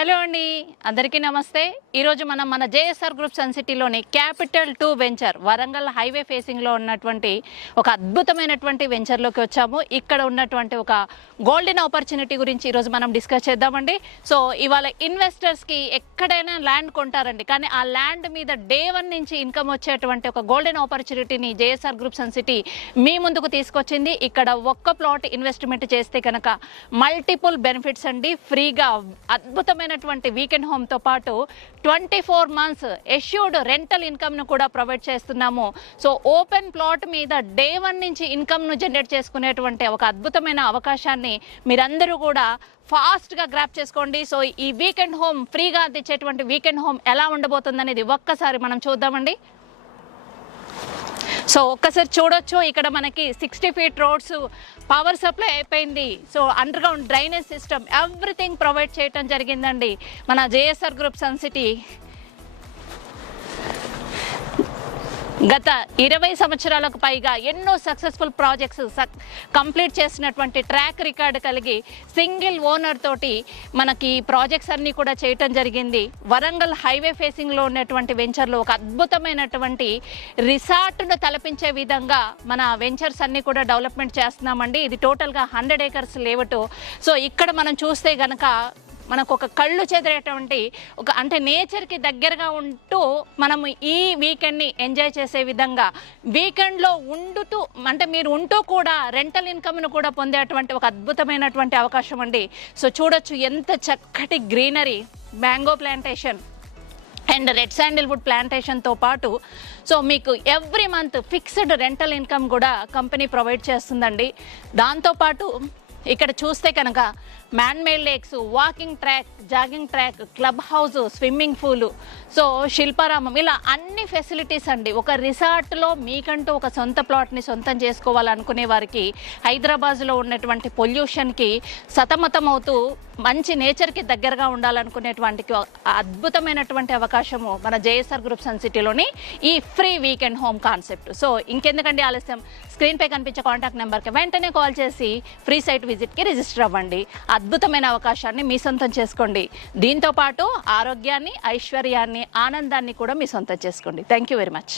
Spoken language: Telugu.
హలో అండి, అందరికీ నమస్తే. ఈరోజు మనం మన జేఎస్ఆర్ గ్రూప్ సన్ సిటీలోని క్యాపిటల్ 2 వెంచర్ వరంగల్ హైవే ఫేసింగ్లో ఉన్నటువంటి ఒక అద్భుతమైనటువంటి వెంచర్లోకి వచ్చాము. ఇక్కడ ఉన్నటువంటి ఒక గోల్డెన్ ఆపర్చునిటీ గురించి ఈరోజు మనం డిస్కస్ చేద్దామండి. సో ఇవాళ ఇన్వెస్టర్స్కి ఎక్కడైనా ల్యాండ్ కొంటారండి, కానీ ఆ ల్యాండ్ మీద డే 1 నుంచి ఇన్కమ్ వచ్చేటువంటి ఒక గోల్డెన్ ఆపర్చునిటీని జేఎస్ఆర్ గ్రూప్ సన్ సిటీ మీ ముందుకు తీసుకొచ్చింది. ఇక్కడ ఒక్క ప్లాట్ ఇన్వెస్ట్మెంట్ చేస్తే కనుక మల్టిపుల్ బెనిఫిట్స్ అండి. ఫ్రీగా అద్భుతమైనటువంటి వీకెండ్ హోమ్తో పాటు 24 months ఎష్యూర్డ్ రెంటల్ ఇన్కమ్ను కూడా ప్రొవైడ్ చేస్తున్నాము. సో ఓపెన్ ప్లాట్ మీద డే 1 నుంచి ఇన్కమ్ను జనరేట్ చేసుకునేటువంటి ఒక అద్భుతమైన అవకాశాన్ని మీరందరూ కూడా ఫాస్ట్గా గ్రాప్ చేసుకోండి. సో ఈ వీకెండ్ హోమ్ ఫ్రీగా అందించేటువంటి వీకెండ్ హోమ్ ఎలా ఉండబోతుందనేది ఒక్కసారి మనం చూద్దామండి. సో ఒక్కసారి చూడొచ్చు, ఇక్కడ మనకి 60 feet రోడ్స్, పవర్ సప్లై అయిపోయింది. So under ground drainage system everything provide చేయడం జరిగిందండి మన జేఎస్ఆర్ గ్రూప్ సన్ సిటీ. గత 20 సంవత్సరాలకు పైగా ఎన్నో సక్సెస్ఫుల్ ప్రాజెక్ట్స్ కంప్లీట్ చేసినటువంటి ట్రాక్ రికార్డ్ కలిగి సింగిల్ ఓనర్ తోటి మనకి ప్రాజెక్ట్స్ అన్నీ కూడా చేయటం జరిగింది. వరంగల్ హైవే ఫేసింగ్లో ఉన్నటువంటి వెంచర్లో ఒక అద్భుతమైనటువంటి రిసార్ట్ను తలపించే విధంగా మన వెంచర్స్ అన్నీ కూడా డెవలప్మెంట్ చేస్తున్నామండి. ఇది టోటల్గా 100 acres లేవటు. సో ఇక్కడ మనం చూస్తే గనక మనకు ఒక కళ్ళు చెదిరేటువంటి ఒక అంటే నేచర్కి దగ్గరగా ఉంటూ మనము ఈ వీకెండ్ని ఎంజాయ్ చేసే విధంగా, వీకెండ్లో ఉండుతూ అంటే మీరు ఉంటూ కూడా రెంటల్ ఇన్కమ్ను కూడా పొందేటువంటి ఒక అద్భుతమైనటువంటి అవకాశం అండి. సో చూడొచ్చు ఎంత చక్కటి greenery, mango plantation and red sandalwood ప్లాంటేషన్తో పాటు సో మీకు every month fixed rental income కూడా కంపెనీ ప్రొవైడ్ చేస్తుందండి. దాంతోపాటు ఇక్కడ చూస్తే కనుక man made lakes, walking track, jogging track, club house, swimming pool, so Shilparamam, ఇలా అన్ని ఫెసిలిటీస్ అండి. ఒక రిసార్ట్లో మీకంటూ ఒక సొంత ప్లాట్ని సొంతం చేసుకోవాలనుకునే వారికి, హైదరాబాద్లో ఉన్నటువంటి పొల్యూషన్కి సతమతం అవుతూ మంచి నేచర్కి దగ్గరగా ఉండాలనుకునేటువంటి అద్భుతమైనటువంటి అవకాశము మన జేఎస్ఆర్ గ్రూప్ సన్ సిటీలోని ఈ free weekend home concept. So ఇంకెందుకండి ఆలస్యం, స్క్రీన్పై కనిపించే కాంటాక్ట్ నెంబర్కి వెంటనే కాల్ చేసి ఫ్రీ సైట్ విజిట్కి రిజిస్టర్ అవ్వండి. అద్భుతమైన అవకాశాన్ని మీ సొంతం చేసుకోండి. దీంతో పాటు ఆరోగ్యాన్ని, ఐశ్వర్యాన్ని, ఆనందాన్ని కూడా మీ సొంతం చేసుకోండి. Thank you very much.